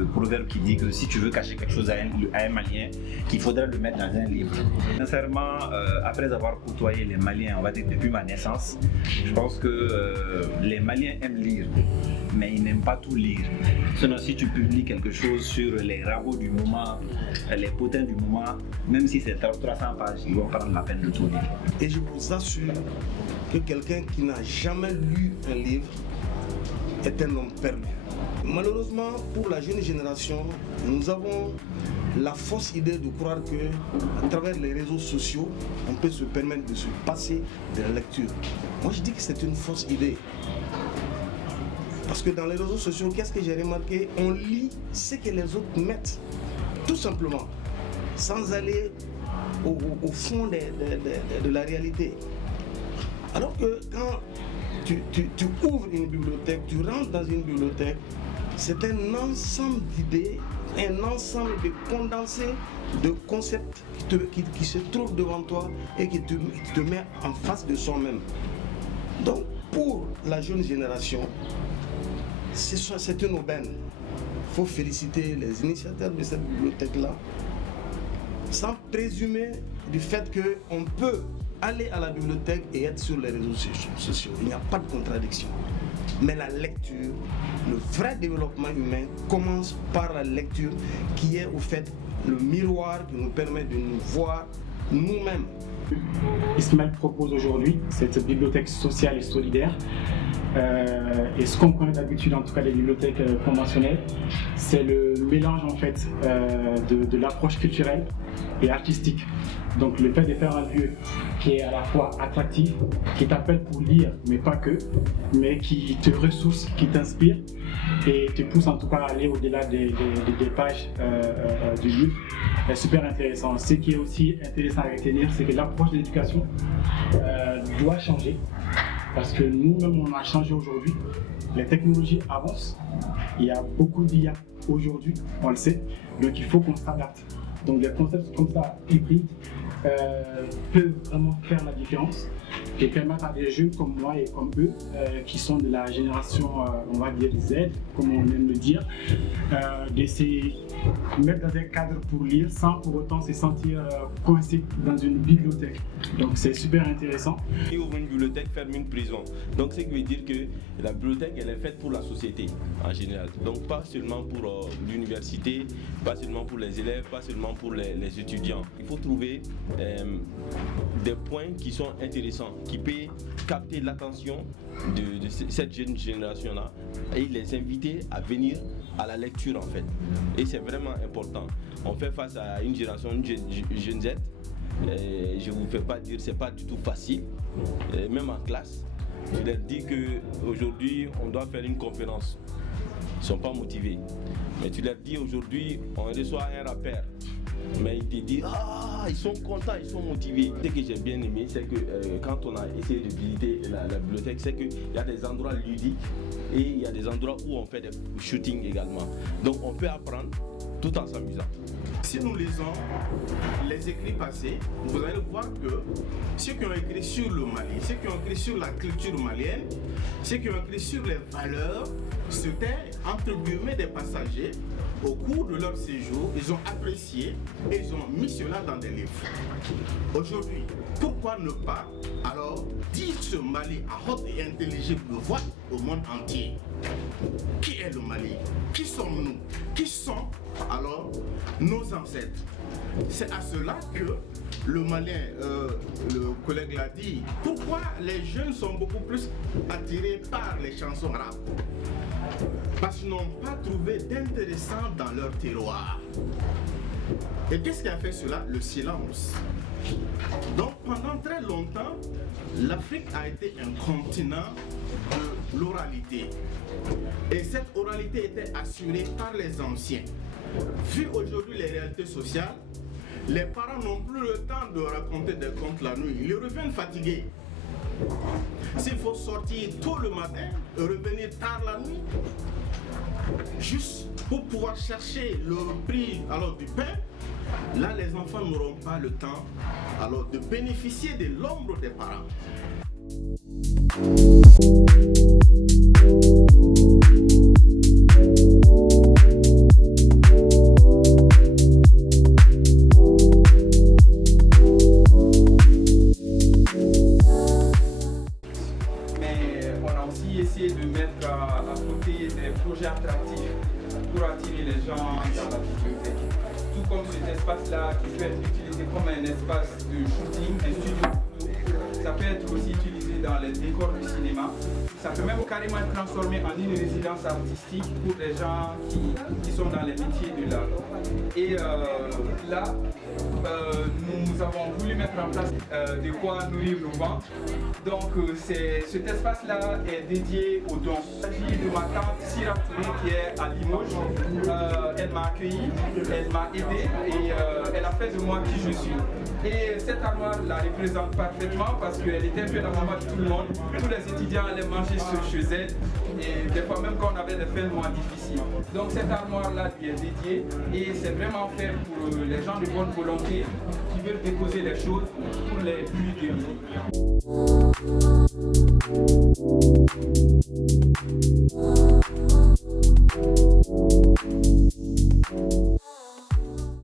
le proverbe qui dit que si tu veux cacher quelque chose à un Malien, qu'il faudrait le mettre dans un livre. Sincèrement, après avoir côtoyé les Maliens, on va dire depuis ma naissance, je pense que les Maliens aiment lire, mais ils n'aiment pas tout lire. Sinon, si tu publies quelque chose sur les ragots du moment, les potins du moment, même si c'est 300 pages, ils vont prendre la peine de tout lire. Et je vous assure que quelqu'un qui n'a jamais lu un livre est un homme perdu. Malheureusement, pour la jeune génération, nous avons la fausse idée de croire que à travers les réseaux sociaux, on peut se permettre de se passer de la lecture. Moi, je dis que c'est une fausse idée. Parce que dans les réseaux sociaux, qu'est-ce que j'ai remarqué? On lit ce que les autres mettent, tout simplement, sans aller au fond de la réalité. Alors que quand tu ouvres une bibliothèque, tu rentres dans une bibliothèque, c'est un ensemble d'idées, un ensemble de condensés de concepts qui se trouvent devant toi et qui te met en face de soi-même. Donc, pour la jeune génération, c'est une aubaine. Il faut féliciter les initiateurs de cette bibliothèque-là, sans présumer du fait qu'on peut aller à la bibliothèque et être sur les réseaux sociaux. Il n'y a pas de contradiction. Mais la lecture, le vrai développement humain commence par la lecture qui est au fait le miroir qui nous permet de nous voir nous-mêmes. Ismaël propose aujourd'hui cette bibliothèque sociale et solidaire. Et ce qu'on connaît d'habitude, en tout cas des bibliothèques conventionnelles, c'est le mélange en fait de l'approche culturelle et artistique. Donc le fait de faire un lieu qui est à la fois attractif, qui t'appelle pour lire, mais pas que, mais qui te ressource, qui t'inspire et te pousse en tout cas à aller au-delà des pages du livre. C'est super intéressant. Ce qui est aussi intéressant à retenir, c'est que l'approche de l'éducation doit changer. Parce que nous-mêmes, on a changé aujourd'hui. Les technologies avancent. Il y a beaucoup d'IA aujourd'hui, on le sait. Donc il faut qu'on s'adapte. Donc des concepts comme ça, hybrides, peuvent vraiment faire la différence et permettre à des jeunes comme moi et comme eux, qui sont de la génération, on va dire Z, comme on aime le dire, de se mettre dans un cadre pour lire sans pour autant se sentir coincé dans une bibliothèque. Donc c'est super intéressant. Qui ouvre une bibliothèque ferme une prison. Donc ce qui veut dire que la bibliothèque elle est faite pour la société en général. Donc pas seulement pour l'université, pas seulement pour les élèves, pas seulement pour les étudiants. Il faut trouver des points qui sont intéressants, qui peuvent capter l'attention de cette jeune génération-là et les inviter à venir à la lecture en fait. Et c'est vraiment important. On fait face à une génération, jeune Z. Je ne vous fais pas dire c'est pas du tout facile, même en classe. Je leur dis qu'aujourd'hui on doit faire une conférence. Ils ne sont pas motivés. Mais tu leur dis aujourd'hui on reçoit un rappeur. Mais ils te disent ils sont contents, ils sont motivés. Ce que j'ai bien aimé, c'est que quand on a essayé de visiter la bibliothèque, c'est qu'il y a des endroits ludiques et il y a des endroits où on fait des shootings également. Donc on peut apprendre tout en s'amusant. Si nous lisons les écrits passés, vous allez voir que ceux qui ont écrit sur le Mali, ceux qui ont écrit sur la culture malienne, ceux qui ont écrit sur les valeurs, c'était entre guillemets des passagers. Au cours de leur séjour, ils ont apprécié et ils ont mis cela dans des livres. Aujourd'hui, pourquoi ne pas alors dire ce Mali à haute et intelligible voix au monde entier? Qui est le Mali? Qui sommes-nous? Qui sont alors nos ancêtres? C'est à cela que le Malien, le collègue l'a dit, pourquoi les jeunes sont beaucoup plus attirés par les chansons rap? Parce qu'ils n'ont pas trouvé d'intéressant dans leur terroir. Et qu'est-ce qui a fait cela? Le silence. Donc pendant très longtemps, l'Afrique a été un continent de l'oralité. Et cette oralité était assurée par les anciens. Vu aujourd'hui les réalités sociales, les parents n'ont plus le temps de raconter des contes la nuit. Ils reviennent fatigués. S'il faut sortir tôt le matin et revenir tard la nuit, juste pour pouvoir chercher le prix alors du pain, là les enfants n'auront pas le temps alors de bénéficier de l'ombre des parents. aussi essayer de mettre à côté des projets attractifs pour attirer les gens dans la bibliothèque. Tout comme cet espace-là qui peut être utilisé comme un espace de shooting, un studio photo. Ça peut être aussi utilisé dans les décors du cinéma. Ça peut même carrément être transformé en une résidence artistique pour les gens qui sont dans les métiers de l'art. Et là, nous avons voulu mettre en place de quoi nourrir nos ventres. Donc cet espace-là est dédié aux dons. Il s'agit de ma tante Sira Touré qui est à Limoges. Elle m'a accueilli, elle m'a aidé et elle a fait de moi qui je suis. Et cette armoire la représente parfaitement parce qu'elle était un peu la maman de tout le monde. Tous les étudiants allaient manger chez elle et des fois même quand on avait des fins de mois difficiles. Donc cette armoire-là lui est dédiée et c'est vraiment fait pour les gens de bonne volonté qui veulent déposer les choses pour les plus démunis.